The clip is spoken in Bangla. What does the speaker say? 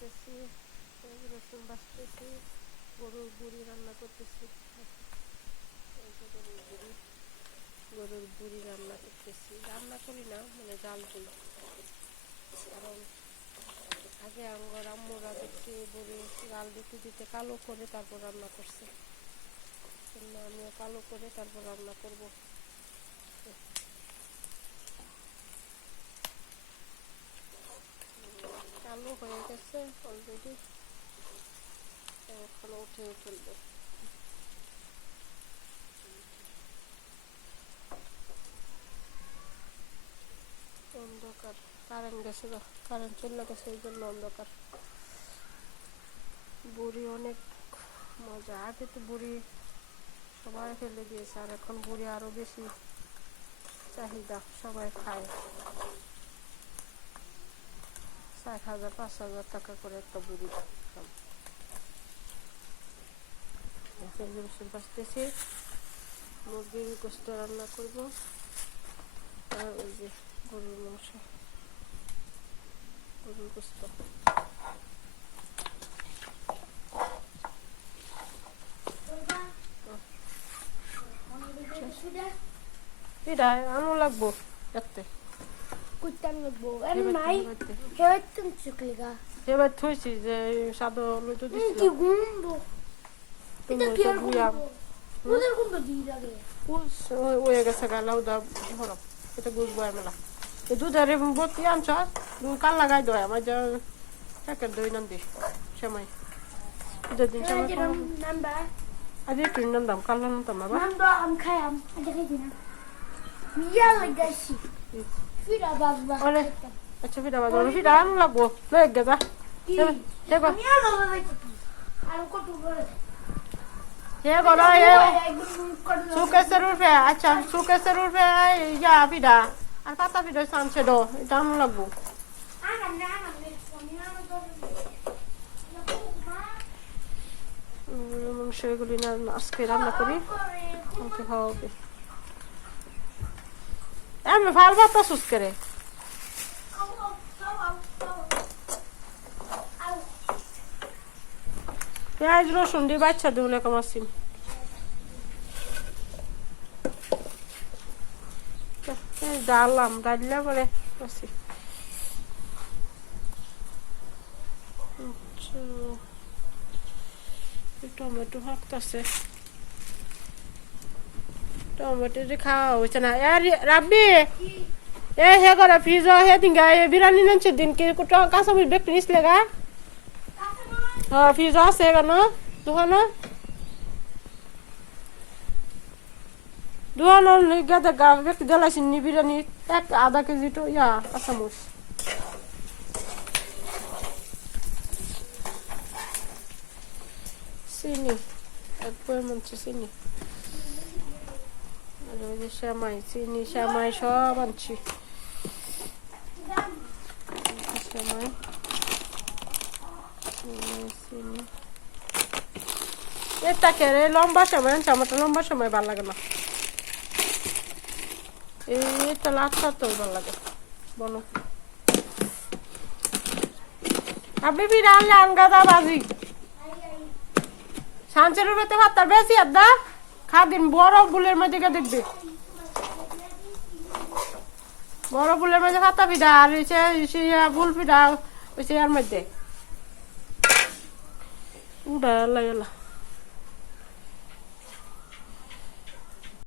বাঁচতেছি, পেঁয়াজ রসুন বাঁচতেছি, গরুর বুড়ি রান্না করতেছি। গরুর বুড়ি রান্না করতেছি, রান্না করি না মানে জাল দিই। কারণ আগে আমার আম্মুরা দেখছি বুড়ি জাল দিতে দিতে কালো করে তারপর রান্না করছে, আমিও কালো করে তারপর রান্না করব। কালো হয়ে গেছে অলরেডি, এখন উঠে ফেলবো। অন্ধকার, কারেন্ট গেছে, কারেন্ট চলে গেছে, এই জন্য অন্ধকার। বুড়ি অনেক মজা, আগে তো বুড়ি সবাই ফেলে দিয়েছে, আর এখন বুড়ি আরো বেশি চাহিদা, সবাই খায়। 4,000-5,000 টাকা করে একটা বুড়ি। বাঁচতেছি, মুরগির গোস্ত রান্না করব, আর ওই যে গরুর মাংস, গরুর গোস্ত। এটাই আনো লাগবো দেখতে, এবার থইছি যে সাদা হলুদ দিছি। ওয়ে গেছে গালাও দা ভরো, এটা গুছবো মেলা। দুধের বতি আনছ, কাল লাগাই দেয় আমার যা প্যাকেট দই নাম দিস সেমাই। দুধের দিন সেমাই আজ একটু নাম দাম, কাল নাম বাবা। আচ্ছা ফিরা বাবা, ফিরা আনো লাগবো, লয়ে গেছা সুকেশের উঠবে। আচ্ছা সুকেশের উঠবে ইয়া পিঠা আর পাতা পিঠা সানছে দো, এটা আনো লাগবো। সেগুলি না আজকে রান্না করি, আমাকে খাওয়াবে। আমি ভাল বাতা সুস করে পেঁয়াজ রসুন দিয়ে বাচ্চা দেবো না কমাসিম। ডাললাম, ডাললে পরে আসি। টমেটো হাঁকতেছে, টমেটো যে খাওয়া হয়েছে না। রাব্বি এ হে করা ফ্রিজ হে দিনগা বিরিয়ানি নানছে দিন কি কাঁচা মরিচ বেকতে নিসলে গা। হ্যাঁ ফ্রিজ আছে কেন দোকানে, দোকানে গাদা গা বেকতে দিলাইছি নি বিরিয়ানি এক আধা কেজি তো ইয়া কাঁচা মরিচ। চিনি এক বই মানছে চিনি, শ্যামাই চিনি শ্যামাই সব আনছি। শ্যামাই চিনি এটা কেড়ে লম্বা সময় আনছে, আমার তো লম্বা সময় ভালো লাগে না, এইটা লাচ্ছা তো ভালো লাগে বলো। আপনি ফিরে আনলে আনগাদা বাজি সানচের উপরে ভাতটা বেশি আদা খাদিন বড় বুলের মধ্যে দেখবে, বড় বুলের মধ্যে ভাতা পিঠা আর বুল পিঠা ওই এর মধ্যে উড়া লাগলা।